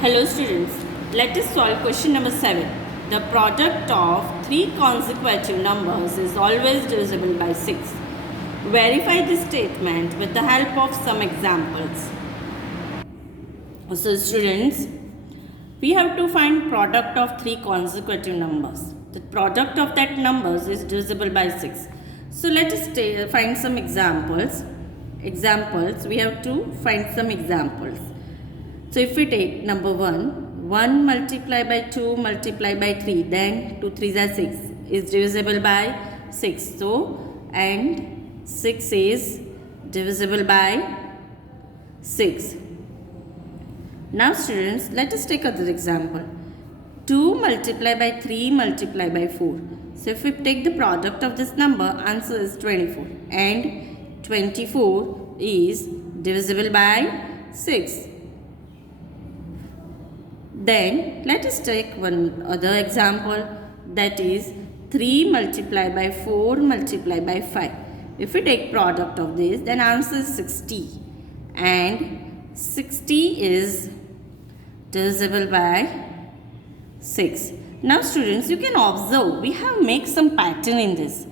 Hello students, let us solve question number 7. The product of three consecutive numbers is always divisible by 6. Verify this statement with the help of some examples. So students, we have to find product of three consecutive numbers. The product of that numbers is divisible by 6. So let us find some examples. We have to find some examples. So if we take number 1, 1 multiplied by 2 multiplied by 3, then 2 3s are 6 is divisible by 6. So, and 6 is divisible by 6. Now students, let us take another example. 2 multiplied by 3 multiplied by 4. So if we take the product of this number, answer is 24. And 24 is divisible by 6. Then let us take one other example, that is 3 multiplied by 4 multiplied by 5. If we take product of this, then answer is 60. And 60 is divisible by 6. Now students, you can observe we have made some pattern in this.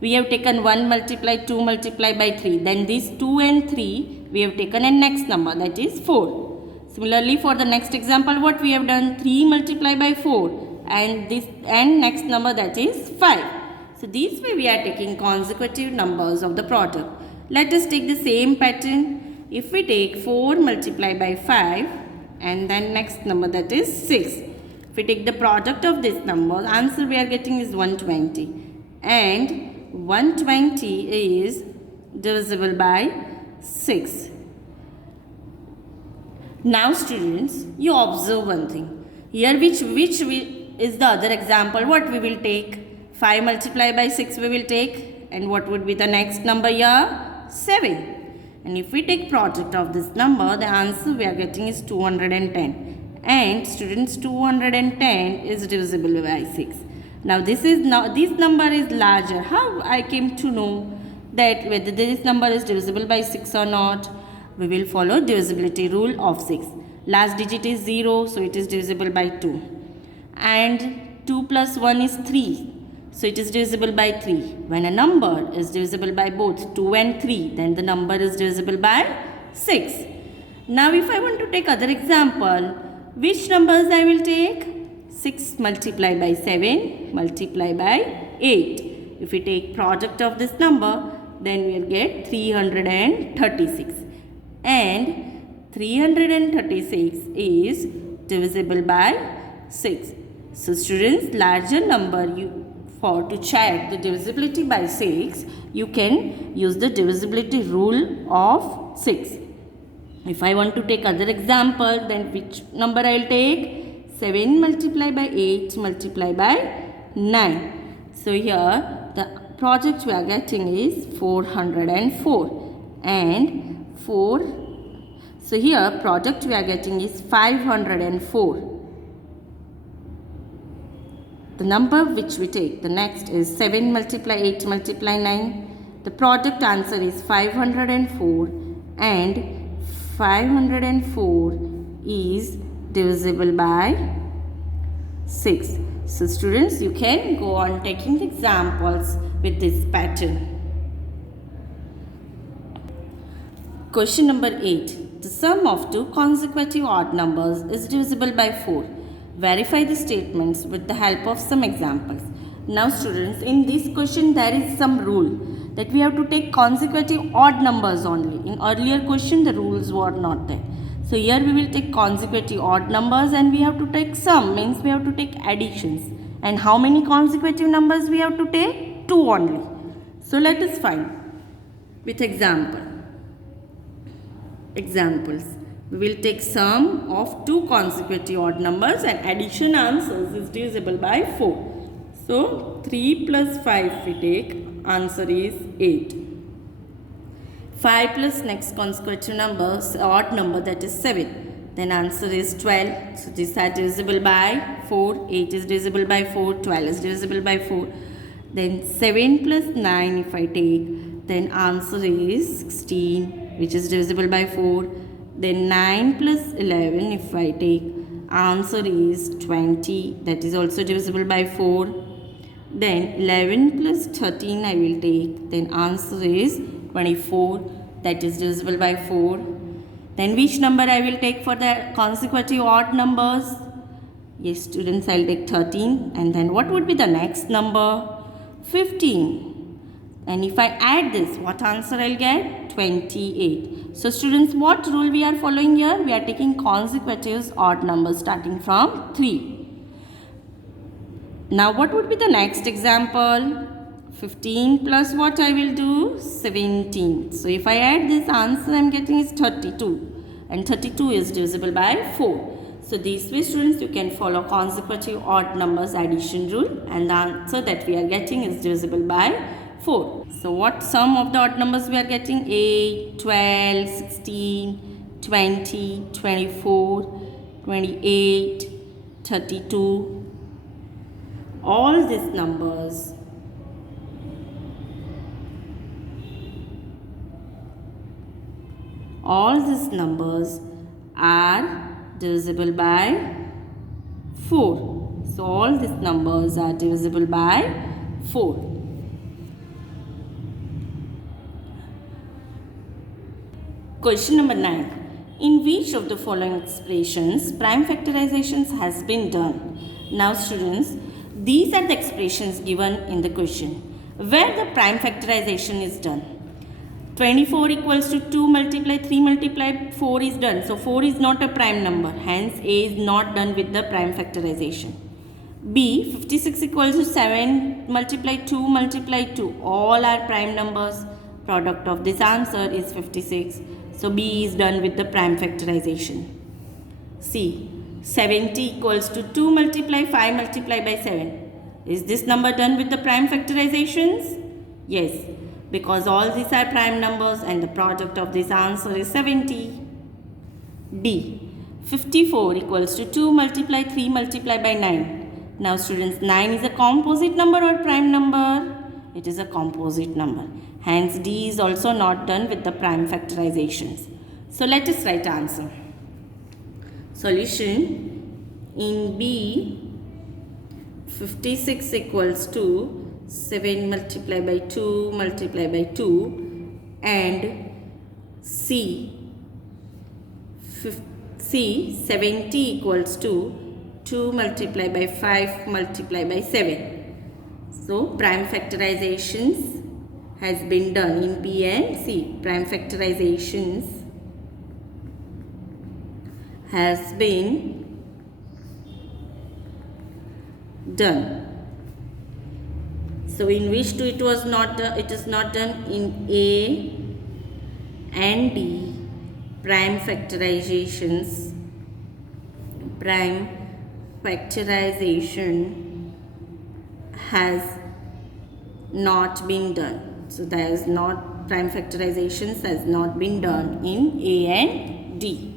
We have taken 1 multiplied 2 multiplied by 3. Then these 2 and 3 we have taken a next number, that is 4. Similarly, for the next example, what we have done, 3 multiplied by 4 and next number, that is 5. So this way we are taking consecutive numbers of the product. Let us take the same pattern. If we take 4 multiplied by 5 and then next number, that is 6. If we take the product of this number, the answer we are getting is 120. And 120 is divisible by 6. Now students, you observe one thing. Here which is the other example? What we will take? 5 multiplied by 6 we will take. And what would be the next number here? 7. And if we take product of this number, the answer we are getting is 210. And students, 210 is divisible by 6. Now this number is larger. How I came to know that whether this number is divisible by 6 or not? We will follow divisibility rule of 6. Last digit is 0, so it is divisible by 2. And 2 plus 1 is 3, so it is divisible by 3. When a number is divisible by both 2 and 3, then the number is divisible by 6. Now if I want to take other example, which numbers I will take? 6 multiplied by 7 multiplied by 8. If we take product of this number, then we will get 336. And 336 is divisible by 6. So students, larger number to check the divisibility by 6, you can use the divisibility rule of 6. If I want to take other example, then which number I will take? 7 multiplied by 8 multiplied by 9. So here the product we are getting is 404. And 4. So here product we are getting is 504. The number which we take, the next is 7 multiply 8 multiply 9. The product answer is 504. And 504 is divisible by 6. So students, you can go on taking the examples with this pattern. Question number 8. The sum of two consecutive odd numbers is divisible by 4. Verify the statements with the help of some examples. Now students, in this question there is some rule that we have to take consecutive odd numbers only. In earlier question the rules were not there. So here we will take consecutive odd numbers and we have to take sum, means we have to take additions. And how many consecutive numbers we have to take? 2 only. So let us find with examples. We will take sum of two consecutive odd numbers and addition answers is divisible by 4. So 3 plus 5 we take, answer is 8. 5 plus next consecutive number, odd number, that is 7. Then answer is 12. So these are divisible by 4. 8 is divisible by 4. 12 is divisible by 4. Then 7 plus 9 if I take, then answer is 16, which is divisible by 4. Then 9 plus 11 if I take, answer is 20, that is also divisible by 4. Then 11 plus 13 I will take, then answer is 24, that is divisible by 4. Then which number I will take for the consecutive odd numbers? Yes, students, I'll take 13. And then what would be the next number? 15. And if I add this, what answer I'll get? 28. So students, what rule we are following here? We are taking consecutive odd numbers starting from 3. Now what would be the next example? 15 plus what I will do? 17. So if I add this, answer I am getting is 32. And 32 is divisible by 4. So these way, students, you can follow consecutive odd numbers addition rule, and the answer that we are getting is divisible by 4. So what sum of the odd numbers we are getting? 8, 12, 16, 20, 24, 28, 32. All these numbers are divisible by 4. So all these numbers are divisible by 4. Question number 9. In which of the following expressions prime factorizations has been done? Now students, these are the expressions given in the question where the prime factorization is done. 24 equals to 2 multiply 3 multiply 4 is done. So 4 is not a prime number. Hence A is not done with the prime factorization. B, 56 equals to 7 multiply 2 multiply 2. All are prime numbers. Product of this answer is 56. So B is done with the prime factorization. C, 70 equals to 2 multiply 5 multiply by 7. Is this number done with the prime factorizations? Yes, because all these are prime numbers and the product of this answer is 70. D, 54 equals to 2 multiply 3 multiply by 9. Now students, 9 is a composite number or prime number? It is a composite number. Hence D is also not done with the prime factorizations. So let us write answer. Solution: in B, 56 equals to 7 multiplied by 2 multiplied by 2, and C 70 equals to 2 multiplied by 5 multiplied by 7. So prime factorizations has been done in B and C. Prime factorizations has been done. So in which two it was not done? It is not done in A and D. Prime factorization has not been done. So there is not prime factorizations has not been done in A and D.